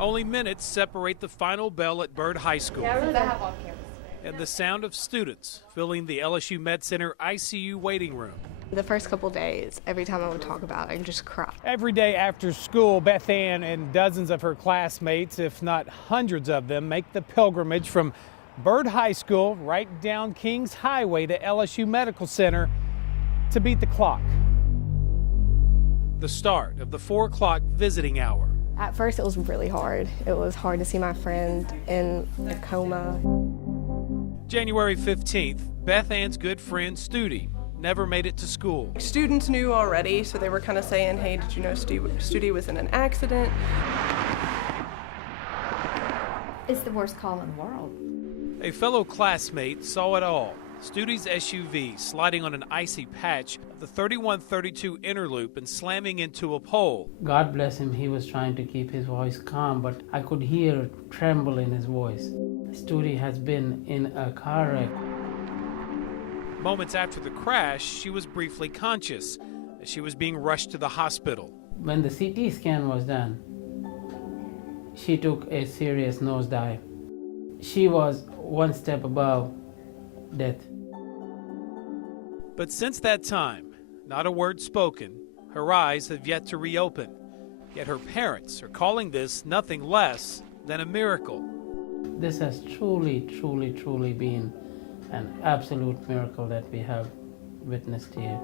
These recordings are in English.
Only minutes separate the final bell at Byrd High School and the sound of students filling the LSU Med Center ICU waiting room. The first couple days, every time I would talk about it, I would just cry. Every day after school, Beth Ann and dozens of her classmates, if not hundreds of them, make the pilgrimage from Byrd High School right down Kings Highway to LSU Medical Center to beat the clock. The start of the 4 o'clock visiting hour. At first, it was really hard. It was hard to see my friend in a coma. January 15th, Beth Ann's good friend Stuti never made it to school. Students knew already, so they were kind of saying, hey, did you know Stuti was in an accident? It's the worst call in the world. A fellow classmate saw it all. Stuti's SUV sliding on an icy patch of the 3132 inner loop and slamming into a pole. God bless him, he was trying to keep his voice calm, but I could hear a tremble in his voice. Stuti has been in a car wreck. Moments after the crash, she was briefly conscious as she was being rushed to the hospital. When the CT scan was done, she took a serious nosedive. She was one step above death. But since that time, not a word spoken, her eyes have yet to reopen. Yet her parents are calling this nothing less than a miracle. This has truly, truly, truly been an absolute miracle that we have witnessed here.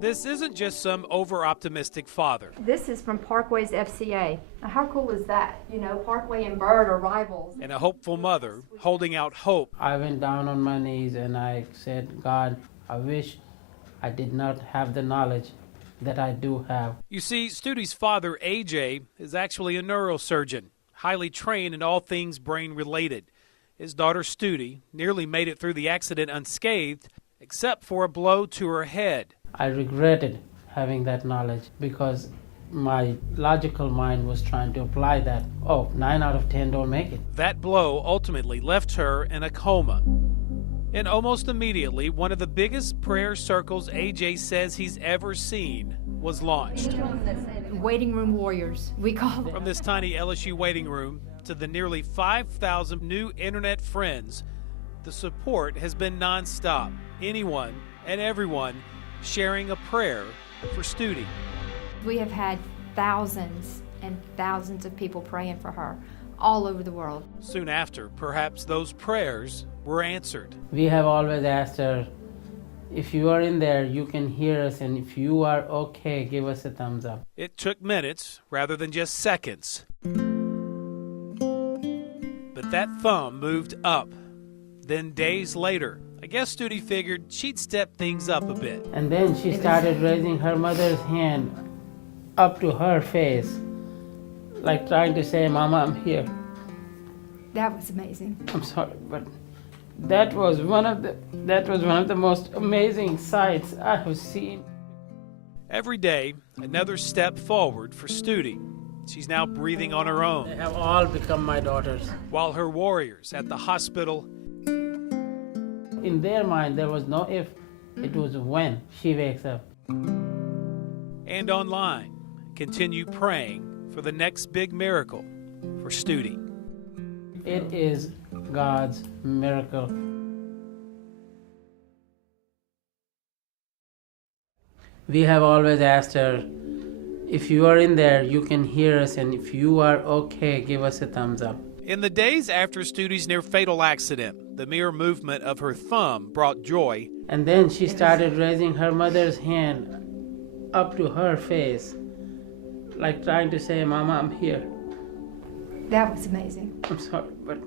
This isn't just some over-optimistic father. This is from Parkway's FCA. Now, how cool is that? You know, Parkway and Byrd are rivals. And a hopeful mother holding out hope. I went down on my knees and I said, God, I wish I did not have the knowledge that I do have. You see, Stuti's father, AJ, is actually a neurosurgeon, highly trained in all things brain-related. His daughter, Stuti, nearly made it through the accident unscathed, except for a blow to her head. I regretted having that knowledge because my logical mind was trying to apply that. Oh, 9 out of 10 don't make it. That blow ultimately left her in a coma. And almost immediately, one of the biggest prayer circles AJ says he's ever seen was launched. Waiting room warriors, we call them. From this tiny LSU waiting room to the nearly 5,000 new internet friends, the support has been nonstop. Anyone and everyone sharing a prayer for Stuti. We have had thousands and thousands of people praying for her all over the world. Soon after, perhaps those prayers were answered. We have always asked her, if you are in there, you can hear us, and if you are okay, give us a thumbs up. It took minutes rather than just seconds. But that thumb moved up. Then days later, I guess Stuti figured she'd step things up a bit. And then she started raising her mother's hand up to her face, like trying to say, Mama, I'm here. That was amazing. I'm sorry, but that was one of the most amazing sights I have seen. Every day, another step forward for Stuti. She's now breathing on her own. They have all become my daughters. While her warriors at the hospital, in their mind, there was no if, it was when she wakes up. And online, continue praying for the next big miracle for Stuti. It is God's miracle. We have always asked her, if you are in there, you can hear us, and if you are okay, give us a thumbs up. In the days after Stuti's near-fatal accident, the mere movement of her thumb brought joy. And then she started raising her mother's hand up to her face, like trying to say, Mama, I'm here. That was amazing. I'm sorry, but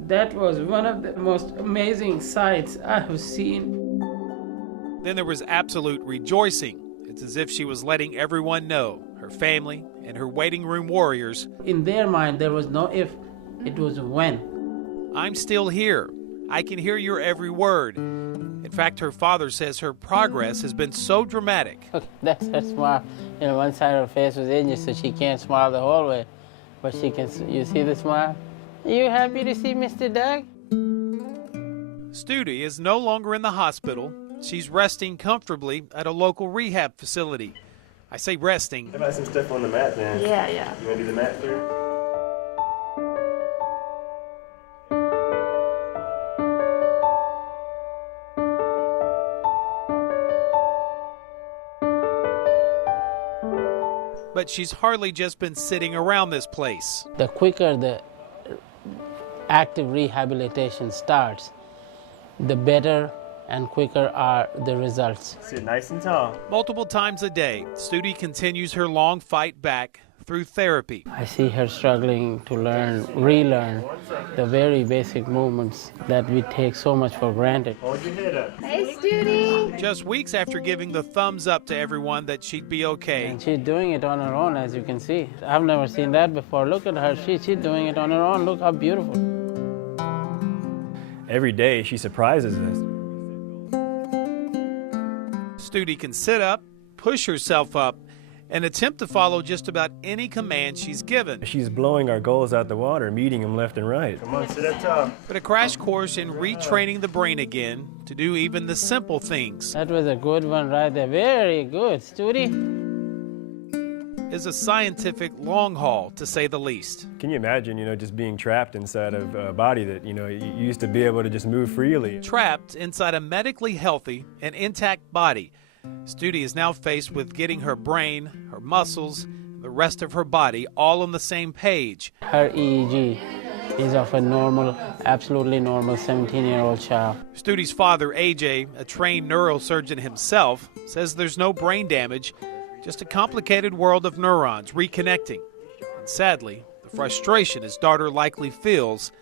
that was one of the most amazing sights I have seen. Then there was absolute rejoicing. It's as if she was letting everyone know, her family and her waiting room warriors. In their mind, there was no if, it was when. I'm still here. I can hear your every word. In fact, her father says her progress has been so dramatic. Okay, that's her smile. You know, one side of her face was injured, so she can't smile the whole way. But she can, you see the smile? Are you happy to see Mr. Doug? Stuti is no longer in the hospital. She's resting comfortably at a local rehab facility. I say resting. How about some stuff on the mat then? Yeah. You want to do the mat through? But she's hardly just been sitting around this place. The quicker the active rehabilitation starts, the better and quicker are the results. Sit nice and tall. Multiple times a day, Stuti continues her long fight back through therapy. I see her struggling to relearn the very basic movements that we take so much for granted. Hold your head up. Hey, Stuti! Just weeks after giving the thumbs up to everyone that she'd be okay, And she's doing it on her own, as you can see. I've never seen that before. Look at her. She's doing it on her own. Look how beautiful. Every day she surprises us. Stuti can sit up, push herself up, and attempt to follow just about any command she's given. She's blowing our goals out the water, meeting them left and right. Come on, sit up tall. But a crash course in retraining the brain again to do even the simple things That was a good one right there. Very good, Stuti. is a scientific long haul, to say the least. Can you imagine, just being trapped inside of a body that, you used to be able to just move freely? Trapped inside a medically healthy and intact body, Stuti is now faced with getting her brain, her muscles, and the rest of her body all on the same page. Her EEG is of a normal, absolutely normal 17-year-old child. Stuti's father, AJ, a trained neurosurgeon himself, says there's no brain damage, just a complicated world of neurons reconnecting. And sadly, the frustration his daughter likely feels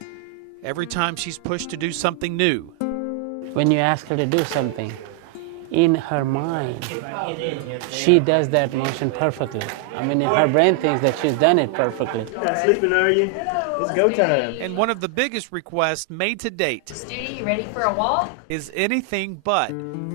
every time she's pushed to do something new. When you ask her to do something, in her mind, she does that motion perfectly. I mean, her brain thinks that she's done it perfectly. Not sleeping, are you? It's go time. And one of the biggest requests made to date Stuti, you ready for a walk? is anything but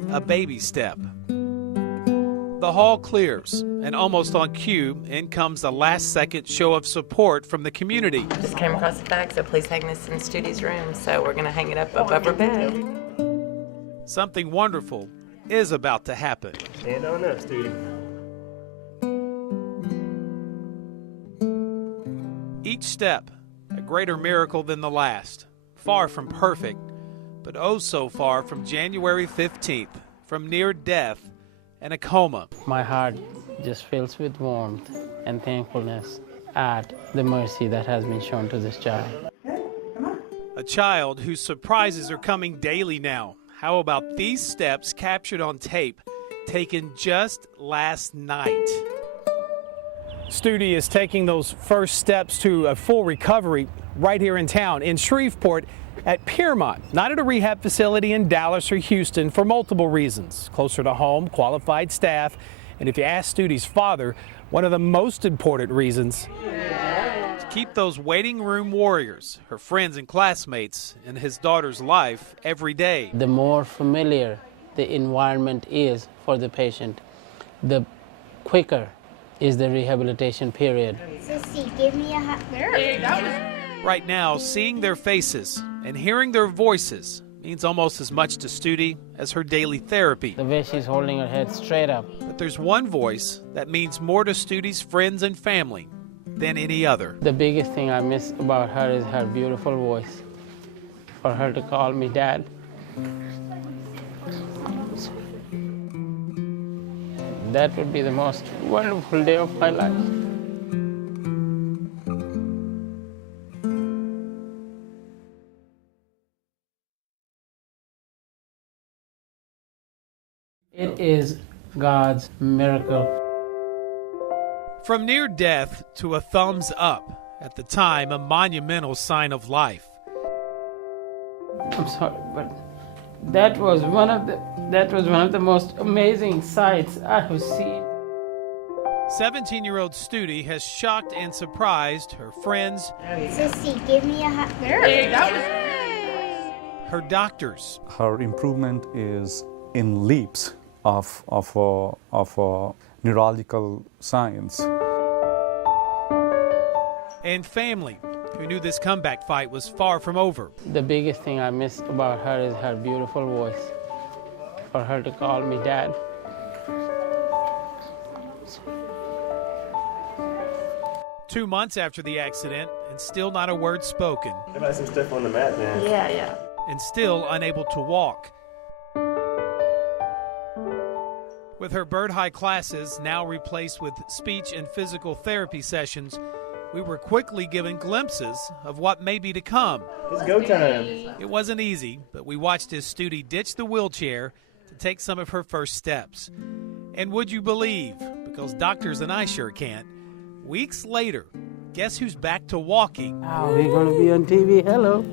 a baby step. The hall clears, and almost on cue, in comes the last-second show of support from the community. Just came across the fact, so please hang this in Stuti's room. So we're going to hang it up above her bed. Something wonderful is about to happen. Stand on up, Stuti. Each step, a greater miracle than the last. Far from perfect, but oh so far from January 15th, from near death and a coma. My heart just fills with warmth and thankfulness at the mercy that has been shown to this child. A child whose surprises are coming daily now. How about these steps captured on tape, taken just last night? Stuti is taking those first steps to a full recovery right here in town in Shreveport at Piermont, not at a rehab facility in Dallas or Houston, for multiple reasons. Closer to home, qualified staff, and if you ask Stuti's father, one of the most important reasons: to keep those waiting room warriors, her friends and classmates, in his daughter's life every day. The more familiar the environment is for the patient, the quicker is the rehabilitation period. Sissy, give me a hug. Right now, seeing their faces and hearing their voices means almost as much to Stuti as her daily therapy. The way she's holding her head straight up. But there's one voice that means more to Stuti's friends and family than any other. The biggest thing I miss about her is her beautiful voice. For her to call me Dad. That would be the most wonderful day of my life. It is God's miracle. From near death to a thumbs up, at the time a monumental sign of life. I'm sorry, but that was one of the most amazing sights I have seen. 17-year-old Stuti has shocked and surprised her friends, Sissy, give me a hug. her doctors, Her improvement is in leaps of neurological science. and family, who knew this comeback fight was far from over. The biggest thing I miss about her is her beautiful voice. For her to call me Dad. 2 months after the accident, and still not a word spoken. How about some stuff on the mat, man? Yeah. And still unable to walk. With her Bird High classes now replaced with speech and physical therapy sessions, we were quickly given glimpses of what may be to come. It's go time. It wasn't easy, but we watched as Stuti ditch the wheelchair to take some of her first steps. And would you believe, because doctors and I sure can't, weeks later, guess who's back to walking? Oh, we're going to be on TV. Hello.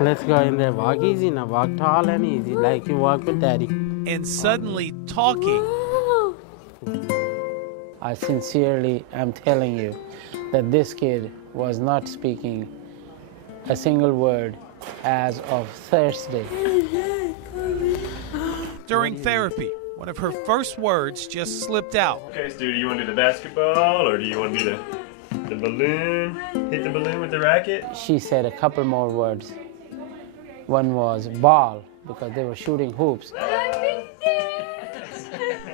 Let's go in there. Walk easy now. Walk tall and easy, like you walk with Daddy. And suddenly talking. I sincerely am telling you that this kid was not speaking a single word as of Thursday. During therapy, one of her first words just slipped out. Okay, Stu, do you want to do the basketball or do you want to do the balloon? Hit the balloon with the racket? She said a couple more words. One was ball, because they were shooting hoops.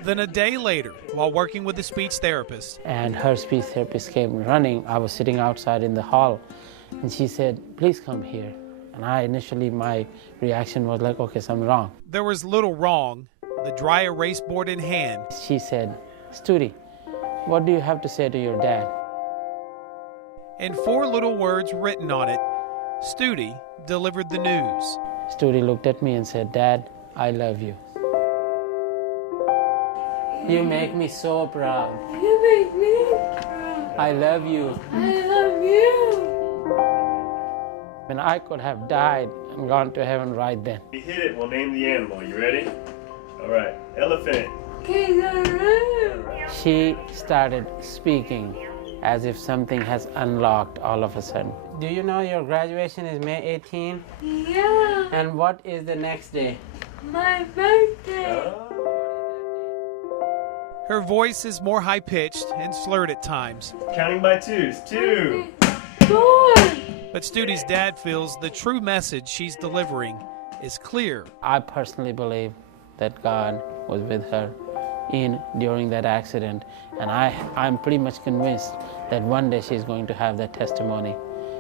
Then a day later, while working with a speech therapist, And her speech therapist came running. I was sitting outside in the hall, and she said, please come here. And my reaction was like, okay, something wrong. there was little wrong. The dry erase board in hand, She said, Stuti, what do you have to say to your dad? and 4 little words written on it, Stuti delivered the news. Stuti looked at me and said, Dad, I love you. You make me so proud. You make me proud. I love you. I love you. And I could have died and gone to heaven right then. You hit it, we'll name the animal. You ready? All right, elephant. Kangaroo. She started speaking as if something has unlocked all of a sudden. Do you know your graduation is May 18? Yeah. And what is the next day? My birthday. Her voice is more high-pitched and slurred at times. Counting by twos. 2. 4. But Stuti's dad feels the true message she's delivering is clear. I personally believe that God was with her during that accident, and I'm pretty much convinced that one day she's going to have that testimony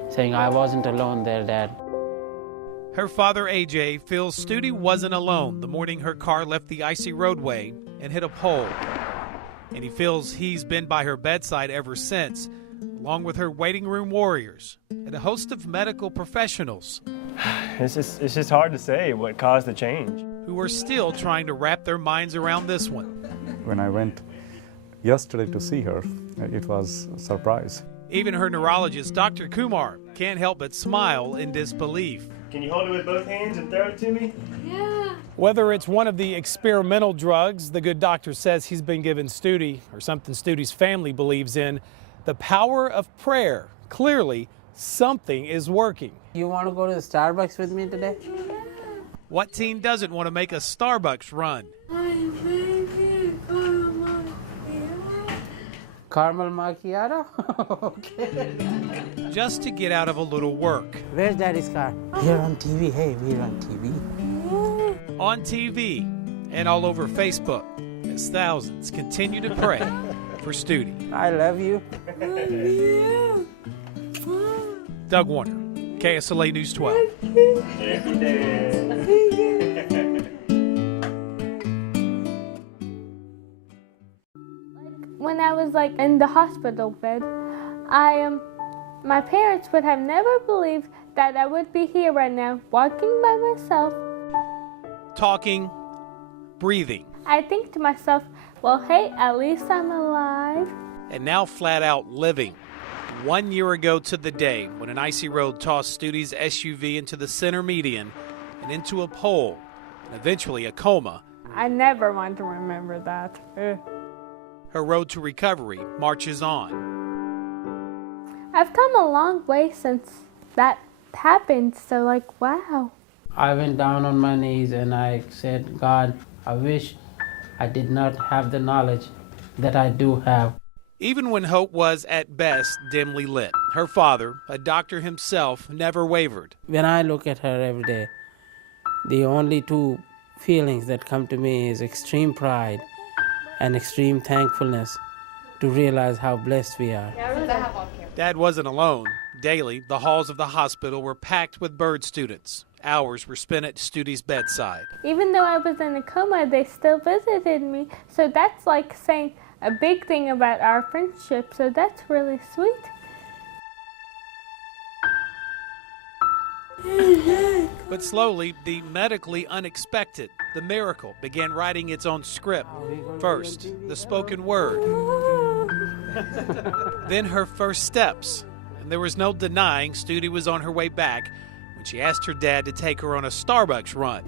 saying, I wasn't alone there, Dad. Her father, AJ, feels Stuti wasn't alone the morning her car left the icy roadway and hit a pole. And he feels he's been by her bedside ever since, along with her waiting room warriors and a host of medical professionals It's just hard to say what caused the change. who are still trying to wrap their minds around this one. When I went yesterday to see her, it was a surprise. Even her neurologist, Dr. Kumar, can't help but smile in disbelief. Can you hold it with both hands and throw it to me? Yeah. Whether it's one of the experimental drugs the good doctor says he's been given Stuti or something Stuti's family believes in, the power of prayer, clearly something is working. You want to go to the Starbucks with me today? What teen doesn't want to make a Starbucks run? My baby Caramel macchiato? Okay. Just to get out of a little work. Where's Daddy's car? We're on TV. Hey, we're on TV. On TV and all over Facebook as thousands continue to pray for Stuti. I love you. Doug Warner, KSLA News 12. When I was in the hospital bed, my parents would have never believed that I would be here right now, walking by myself. Talking, breathing, I think to myself, well, hey, at least I'm alive. and now flat out living. 1 year ago to the day when an icy road tossed Stuti's SUV into the center median and into a pole and eventually a coma. I never want to remember that. Her road to recovery marches on. I've come a long way since that happened, so wow. I went down on my knees and I said, God, I wish I did not have the knowledge that I do have. Even when hope was at best dimly lit, her father, a doctor himself, never wavered. When I look at her every day, the only two feelings that come to me is extreme pride and extreme thankfulness to realize how blessed we are. Dad wasn't alone. Daily, the halls of the hospital were packed with bird students. Hours were spent at Stuti's bedside. Even though I was in a coma, they still visited me. So that's like saying a big thing about our friendship. So that's really sweet. But slowly, the medically unexpected, the miracle, began writing its own script. First, the spoken word. Then her first steps. And there was no denying Stuti was on her way back when she asked her dad to take her on a Starbucks run.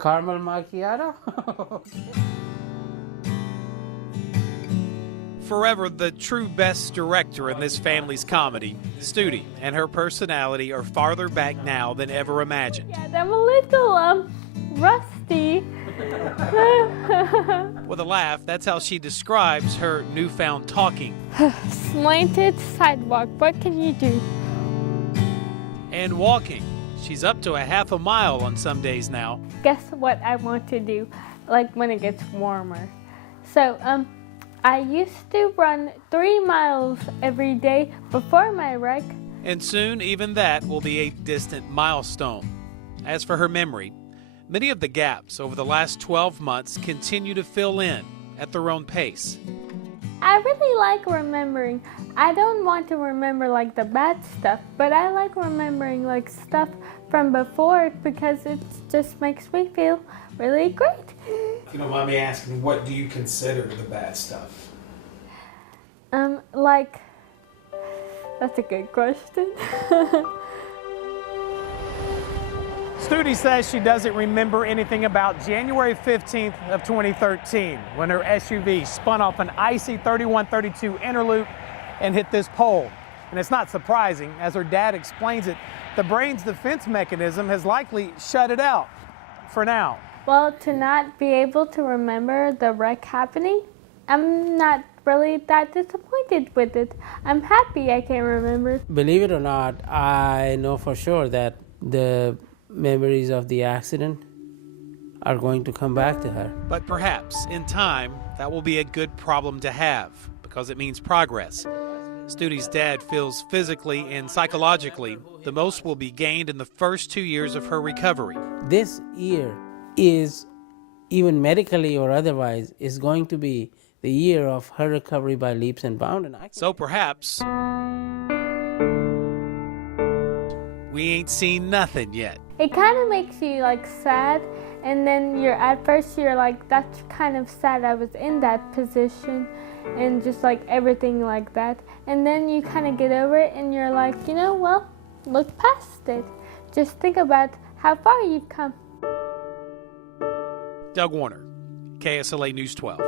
Caramel macchiato? Forever the true best director in this family's comedy, Stuti and her personality are farther back now than ever imagined. Yeah, I'm a little rusty. With a laugh, that's how she describes her newfound talking. Slanted sidewalk, what can you do? And walking. She's up to a half a mile on some days now. Guess what I want to do, like when it gets warmer. So, I used to run 3 miles every day before my wreck. And soon, even that will be a distant milestone. As for her memory, many of the gaps over the last 12 months continue to fill in at their own pace. I really like remembering. I don't want to remember like the bad stuff, but I like remembering like stuff from before because it just makes me feel really great. If you don't mind me asking, what do you consider the bad stuff? Like, that's a good question. Stuti says she doesn't remember anything about January 15th of 2013 when her SUV spun off an icy 3132 interloop and hit this pole. And it's not surprising, as her dad explains it, the brain's defense mechanism has likely shut it out for now. Well, to not be able to remember the wreck happening, I'm not really that disappointed with it. I'm happy I can remember. Believe it or not, I know for sure that the memories of the accident are going to come back to her. But perhaps, in time, that will be a good problem to have because it means progress. Stuti's dad feels physically and psychologically the most will be gained in the first 2 years of her recovery. This year is, even medically or otherwise, is going to be the year of her recovery by leaps and bounds. So perhaps we ain't seen nothing yet. It kind of makes you like sad, and then at first you're like, that's kind of sad I was in that position and just like everything like that. And then you kind of get over it and you're like, well, look past it. Just think about how far you've come. Doug Warner, KSLA News 12.